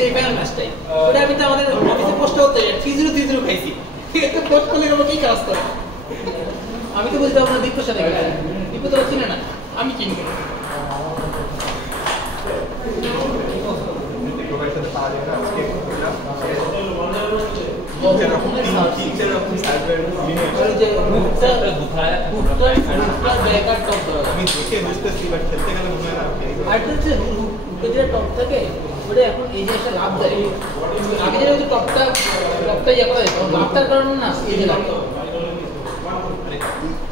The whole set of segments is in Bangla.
সেমিফাইনাল ম্যাচটাই ওটা আমি তো আমাদের অফিসে পোস্ট করতে 3030 খাইছি এটা পোস্ট করলে আমাকে কি কাজ করে আমি তো বুঝতে পারবো না দীপ্তর সাথে গেছে দীপ্ত তো চিনে না আমি কিনবো এখন এই যে একটা লাভ দেয় আগে যে টপটা ইয়ে করা যেত লাভটার কারণে না এই যে লাভ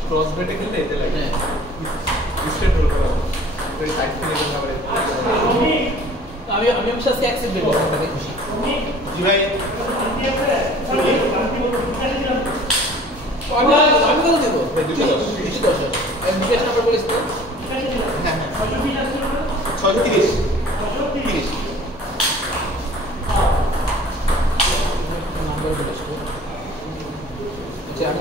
ক্রস বেটে খেলতে এই যে লাগে স্ট্রেট রোল করা এই সাইড থেকে আবার আমি সাথে অ্যাকসেপ্ট দেব তাকে খুশি জি ভাই আমি কত দেব 210 আমি বিকাশ নাম্বার বলিস তো হ্যাঁ 630 নাম্বার বলিস তো আচ্ছা আমি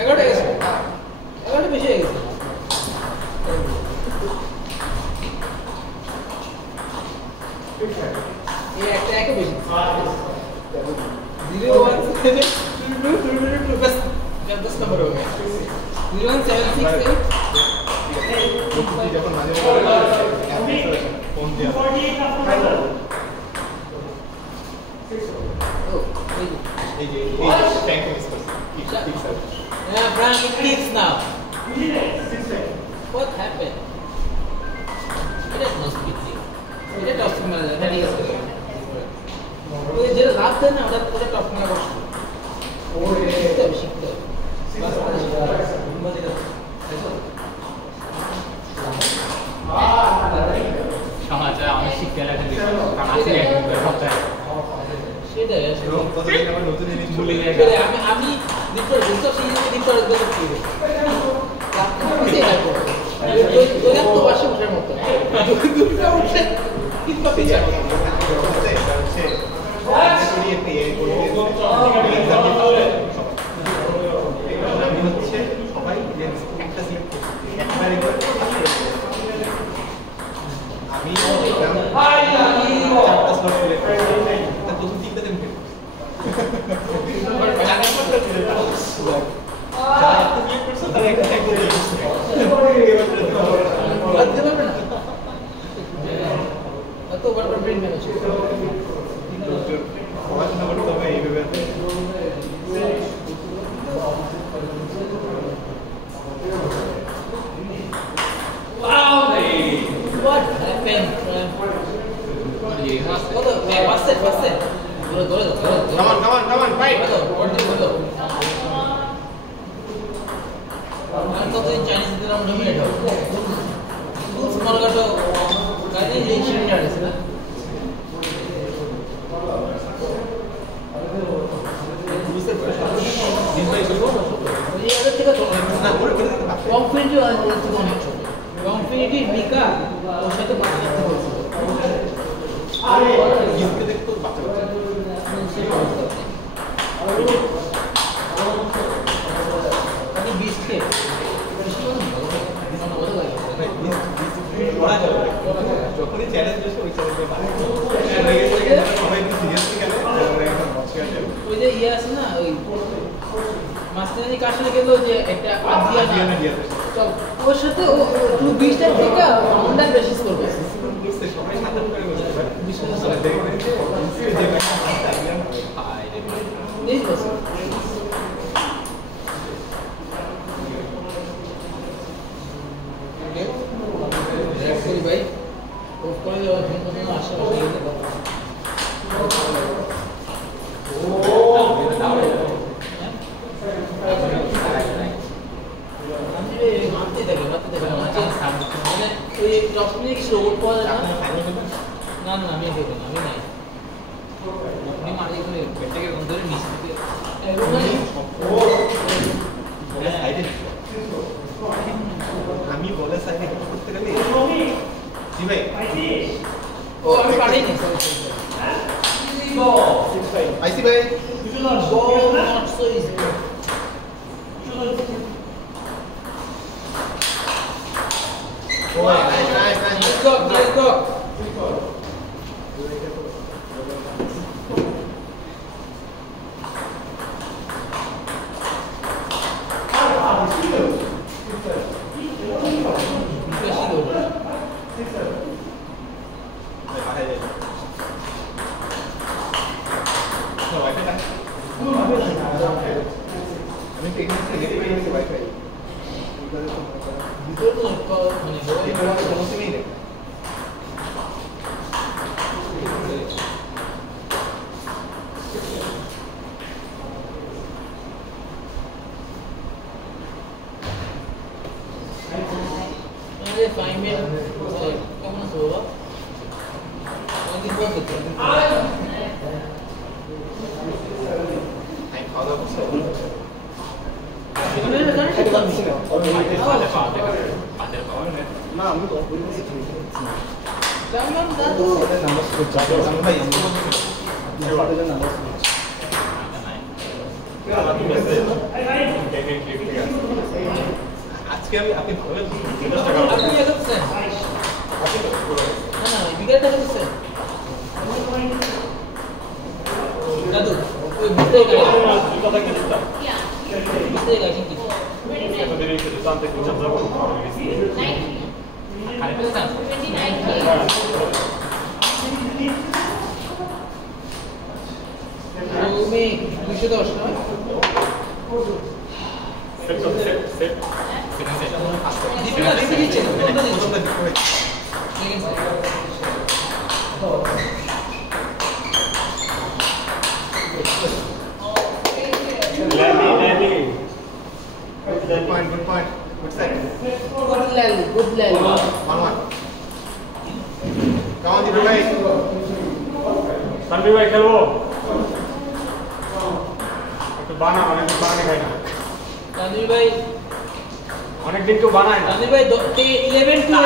এগারোটা বেশি হয়ে গেছে একটা একে বেশি 017 बस 10 नंबर हो गए 01768 যখন মাঝে ফোন দিয়া এই যে ট্যাঙ্ক মিস করছে ঠিক sir Yeah, Frank, it clicks now. What happened? It is not speaking. It is top signal. That is. वो ये जरा लाभ देना उधर उधर टॉप में बस शिकते बस সমাজে আমি শিখতে লাগে কাছে করতে সেটাই কতদিন আমার নতুন জিনিস ভুলে আমি দিতে দিতে কি তো বাসে উঠার মতো দুটো উঠে কিন্তু পিছে সবাই আমি চারটা স্লট করে প্রথম তিনটা দিন পড়াশোনা করতে হবে এইভাবে What happened? What's it? Go. Come on, fight! I'm talking Chinese around the middle. Two small gato. Guys, this is Indian, isn't it? Confident Mika ওর সাথে বাচ্চা করতে বলছিল আরে গিফটে দেখতো বাচ্চা আমি 20 কে যখনই চ্যালেঞ্জ আসে ওই চ্যালেঞ্জে সবাই একটু সিরিয়াসলি খেলে ওই যে ইয়ে আছে না ওই মাস্টারি কার সাথে গেল যে একটা আদিয়ানা তো ওর সাথে ও 20টা থেকে অনলাইন বেসিস করবে সবাই সাথে করে বসে বিশ্বাস করে দেখবেন যে এই বছর দেখি ভাই ও করে দেওয়ার জন্য আশেপাশে গেলে কথা না আমি দেবো না আমি নাই আপনি মারি করে পেটে ধরে মিশিয়ে আমি বলে সাইডে করতে গেলে জি ভাই ও আমি পারিনি Go not so easy. Oh, nice. Let's go. আজকে আপনি ভাবেন আপনি এটা করছেন না বিকেলটা করছেন দাদু ওই বুঝতে গেছে কি তুমি 210 না Good point. Good set. Good lally. 1-1. Come on, Jitu bhai. Tanvir ভাই খেলবো একটু বানা অনেকদিন বানাতে খাই না তানভীর ভাই অনেকদিন কেউ বানায় না তানভীর ভাই 11 to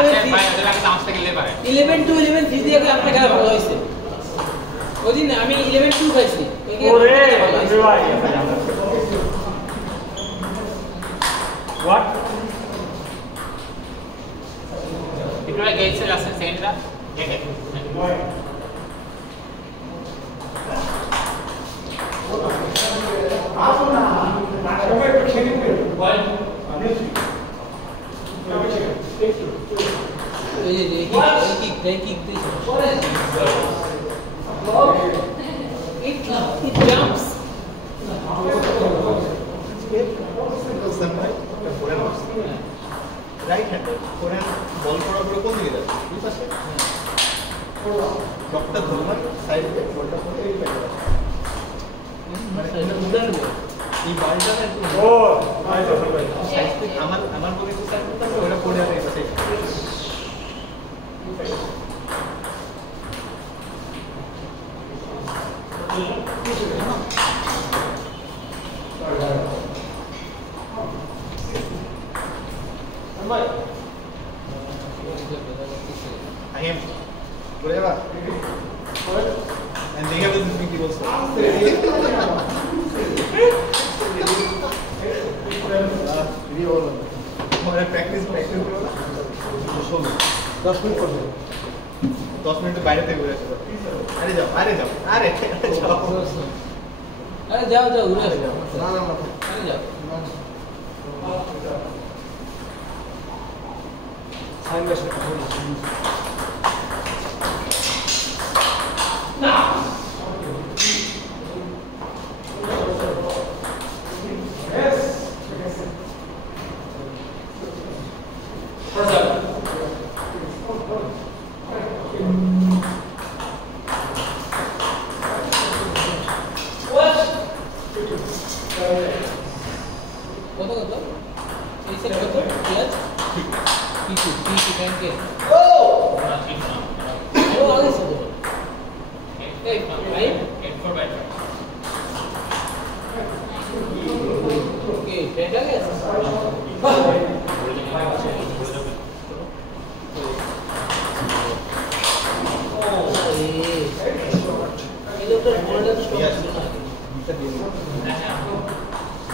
11 to 11 3 দিয়ে আপনার খেলা ভালো হয়েছে ওদিন আমি 11 2 খাইছি ওরে তানভীর ভাই what Itu lagi saya rasa second dah. It jumps. Right hander. Forehand ball করার পরে কোন দিকে যাচ্ছে? দুই পাশে। ডকটা ধরলাম সাইড দিয়ে বলটা পড়ে এই পাশে যাচ্ছে। মানে এই বলটা একটু ও নাইস ভাই আমার বলে একটু সাইড করতে হবে ওটা পড়ে যাবে এই পাশে। I am. Whatever. And they have this big also. Practice करो ना। 10 मिनट कर दो। 10 मिनट বাইরে থেকে ঘুরে আসো। আরে যাও। अरे जाओ उधर जाओ। ना अरे जाओ साइन बस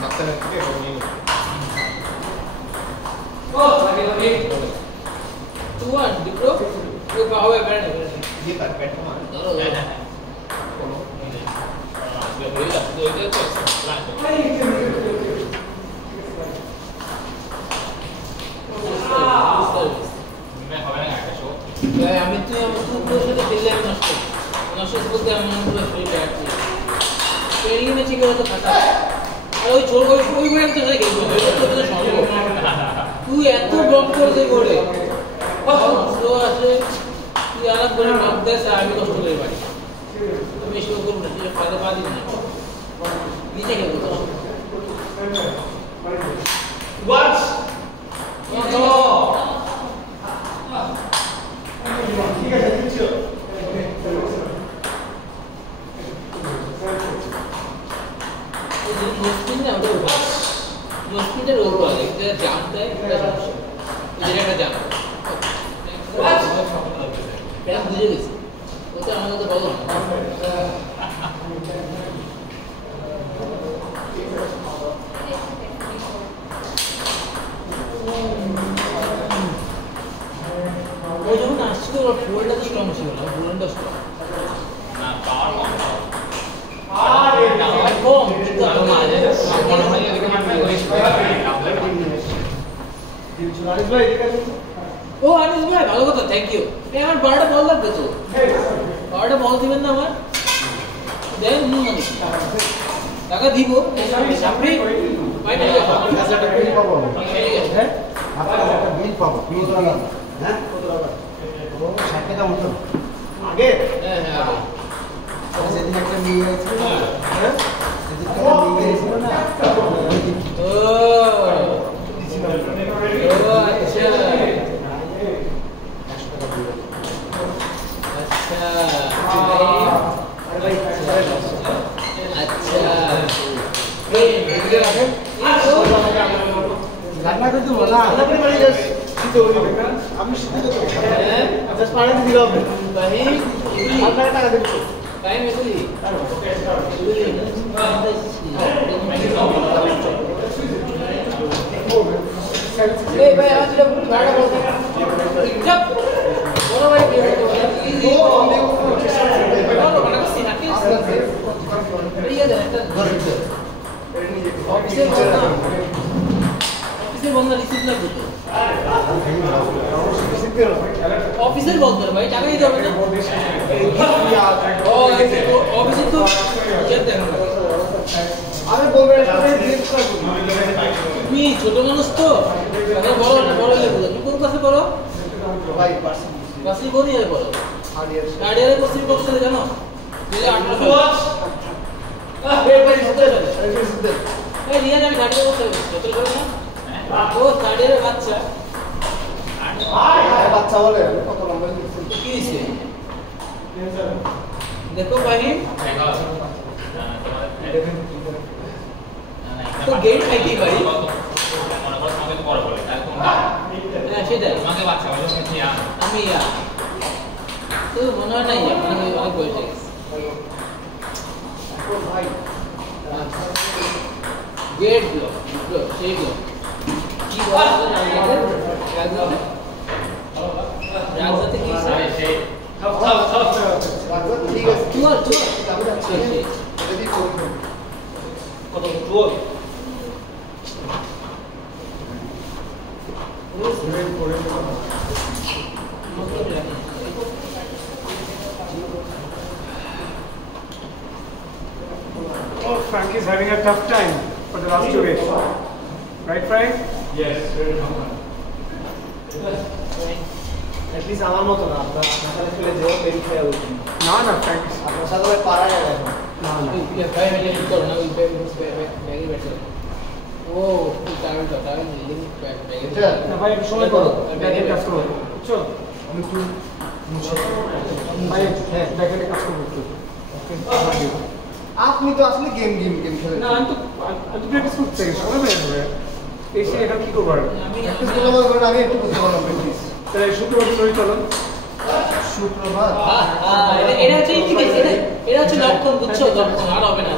মাঝখানে থেকে এবং নিয়ে নিই। Two one, Dipro. You go away, better. ये कर बैठ मार No. আমি তুই তোর সাথে খেললে আমি নষ্ট বলতে আমি পুরো শরীরে আছি ট্রেনিং ম্যাচে গেলে তো ফাটা আর ওই ছোট ওই করে তো সাথে খেলবো এটা তো সম্ভব তুই এত ব্লক করতে করে স্লো আছে তুই আরাম করে ব্লক দেস আমি কষ্ট করে পারি আমি শো করব না তুই ফায়দা পাবি না নিচে খেলবো তো What? ঠিক আছে দিচ্ছো নোস্পিনটা ওটা নোস্পিনটা রোল করা যায় এটা জাম্প দেয় এটা সমস্যা এটা একটা জাম্প এটা বুঝে গেছি ওটা আমার কথা বলো ও যখন আসছিল ওর ফোল্ডটা তো স্ট্রং ছিল না ফোল্ডটা স্ট্রং না পাওয়ার কম কম কিন্তু মনে হয় এদিকে মানে আনিস ভাই ঠিক আছে ও আনিস ভাই ভালো কথা থ্যাংক ইউ আমার বারোটা বল লাগবে তো বারোটা বল দিবেন না আমার দেন মানে টাকা দিব আপনি ভাই ঠিক আছে একটা বিল পাবো হ্যাঁ আপনার একটা বিল পাবো বিল হ্যাঁ ও 60 টাকা মতো আগে হ্যাঁ হ্যাঁ সেদিন একটা নিয়ে গেছিল না হ্যাঁ সেদিন একটা নিয়ে গেছিল না ও আচ্ছা রান্না করতে বলা আপনি বাড়ি যাস শীতে বলি আমি শীতে তো জাস্ট পানি দিতে হবে আপনারা টাকা দেবেন টাইম এগুলি এই ভাই আজ লোক ভাড়া বলতে চুপ বড় ভাই কি হলো মানে সিনাকি এই যে একটা অফিসের বন্ধ রিসিভ লাগবে তো অফিসের বন্ধ ভাই টাকা দিতে হবে না ও অফিসে তো চেক দেখো আমি বলবেন তুমি ছোট মানুষ তো তাহলে বড় না বড় হলে বলো তুমি কোন ক্লাসে পড়ো ভাই পার্সেন্ট ক্লাসে কোন ইয়ারে পড়ো থার্ড ইয়ারে কোর্সে কত সালে জানো 2018 এই রিয়ান আমি থার্ড ইয়ারে করতে কত করে না ও থার্ড ইয়ারের বাচ্চা বাচ্চা বলে কত লম্বা কি হইছে দেখো ফাহিম তো গেট খাইতেই পারি মনে করো তোমাকে তো বড় বলে তাহলে তোমরা হ্যাঁ সেটাই তোমাকে বাচ্চা বলে তুমি ইয়া আমি ইয়া তো মনে হয় না ইয়া মানে অনেক বয়স হয়ে গেছে ভাই গেট ব্লক সেই ব্লক কি বলে রাজধাতে কি সেই ঠিক আছে চুয়ার যদি চলবে কত চুয়ার Oh, Frank is having a tough time for the last 2 days. Right, Frank? Yes, very common. At least আমার মতো না আপনার সাথে ফেলে দেওয়া পেরি খেয়ে উঠুন No, no, Frank is. আপনার সাথে ভাই পাড়ায় এখন No, no. ভাই মেলে কি করো না ওই ব্যাগে বেঠে ও টাওয়েল লিঙ্ক ব্যাগে এটা No, ভাই একটু সময় করো ব্যাগে কাজ করো বুঝছো আমি একটু মুছে ভাই হ্যাঁ ব্যাগে কাজ করো একটু আপনি তো আসলে গেম খেলেন না আমি তো প্র্যাকটিস করতে সময় বের হবে এসে এটা কি করবো আর? আমি প্র্যাকটিস করতে করেন আমি একটু বুঝতে পারলাম প্র্যাকটিস তাহলে শুক্রবার ধরে চলো শুক্রবার এটা হচ্ছে ঠিক আছে এটা হচ্ছে লক্ষণ বুঝছো লক্ষণ আর হবে না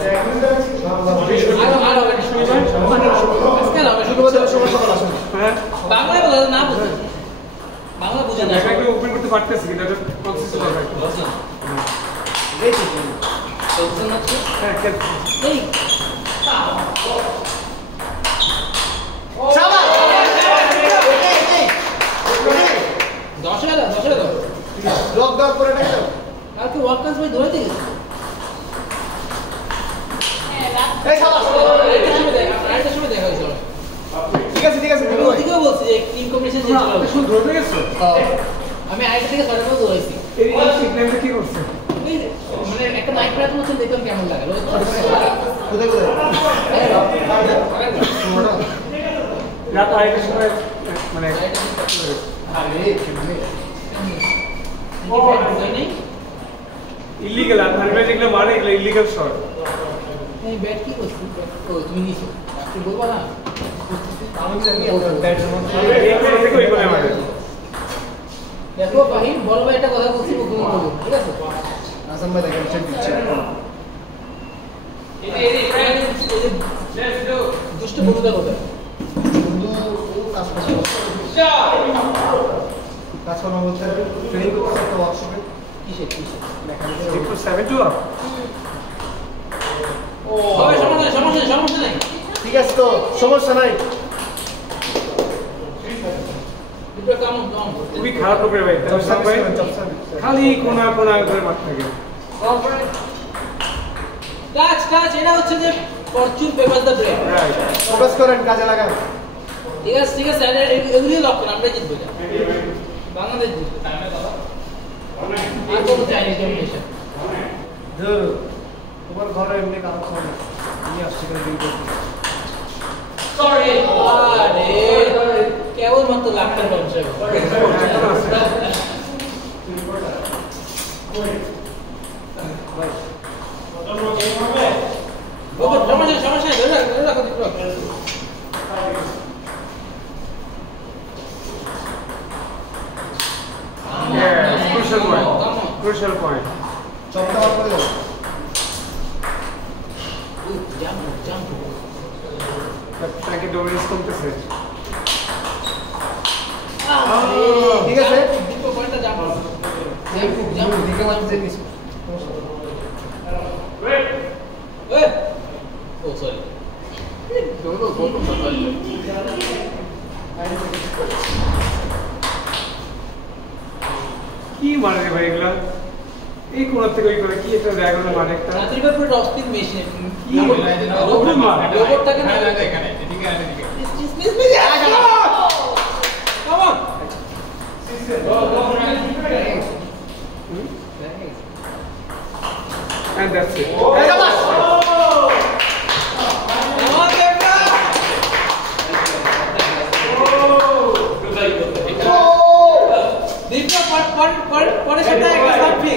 হ্যাঁ বাংলায় বলা না বুঝে বাংলা বুঝে না এটাকে ওপেন করতে পারতেছি কিন্তু এটা প্রসেস করা হয় বুঝছেন না তো হ্যাঁ কে এই দশ লক দেওয়ার পরে এটা আর কি ওয়ার্কার্স ভাই ধরে দিয়েছে এই শাবাশ আরেকটা সময় দেখা হয়েছিল ঠিক আছে আমি ওদিকেও বলছি যে টিম কম্বিনেশন চেঞ্জ হবে শুধু ধরতে গেছো আমি আরেকটা থেকে সাড়ে পাঁচ ধরেছি এই সিগন্যালটা কি করছে মানে একটা নাইট প্যারাথন হচ্ছে দেখলাম কেমন লাগে কোথায় রাত আড়াইটার সময় মানে ইলিগাল আর যেগুলো মারে এগুলো ইলিগাল শট এই ব্যাট কি করছিস ও তুমি নিছো আপনি বলবা না আমি জানি আপনার ব্যাটের মধ্যে এই থেকে ওই করে মারে দেখো ফাহিম বড় ভাই একটা কথা বলছি মুখ মুখ বলবো ঠিক আছে আসাম ভাই দেখেন চেক দিচ্ছে দুষ্ট বন্ধুটা কথা বন্ধু কাজকর্ম বলতে ট্রেনিং করতে একটা ওয়ার্কশপে কিসে একটু 7 টু আপ হবে সমস্যা নাই ঠিক আছে তো সমস্যা নাই দুটো কাম খুবই খারাপ লোকের ভাই তাহলে সবাই খালি কোনা করে মারতে থাকে কাজ এটা হচ্ছে যে fortune papers the break right focus করেন কাজে লাগান ঠিক আছে এগুলি লক্ষ্য আমরা জিতবো এটা বাংলাদেশ জিতবে আর কোনো চাইনিজ ডমিনেশন ধর তোমার ঘরে এমনি কাজ করে না আমি আসছি কাল দিন করতে সরি আরে কেবল মাত্র লাখটার ব্যবসা সমস্যা ধরে রাখো crucial point চপটা বার করে দাও জাম্প তাকে ডোমিনেন্স করতেছে ঠিক আছে দুটো পয়েন্টটা জাম্প দিকে মারতে নিস ও সরি কি মারে রে ভাই এগুলা এই কোন থেকে ওই করে কি এটা ড্রাগন মারে একটা আদিবার পুরো রস্টিং মেশিন কি রোবট মারে রোবটটাকে না এখানে এদিকে আছে এদিকে come on and that's it এই যাবাস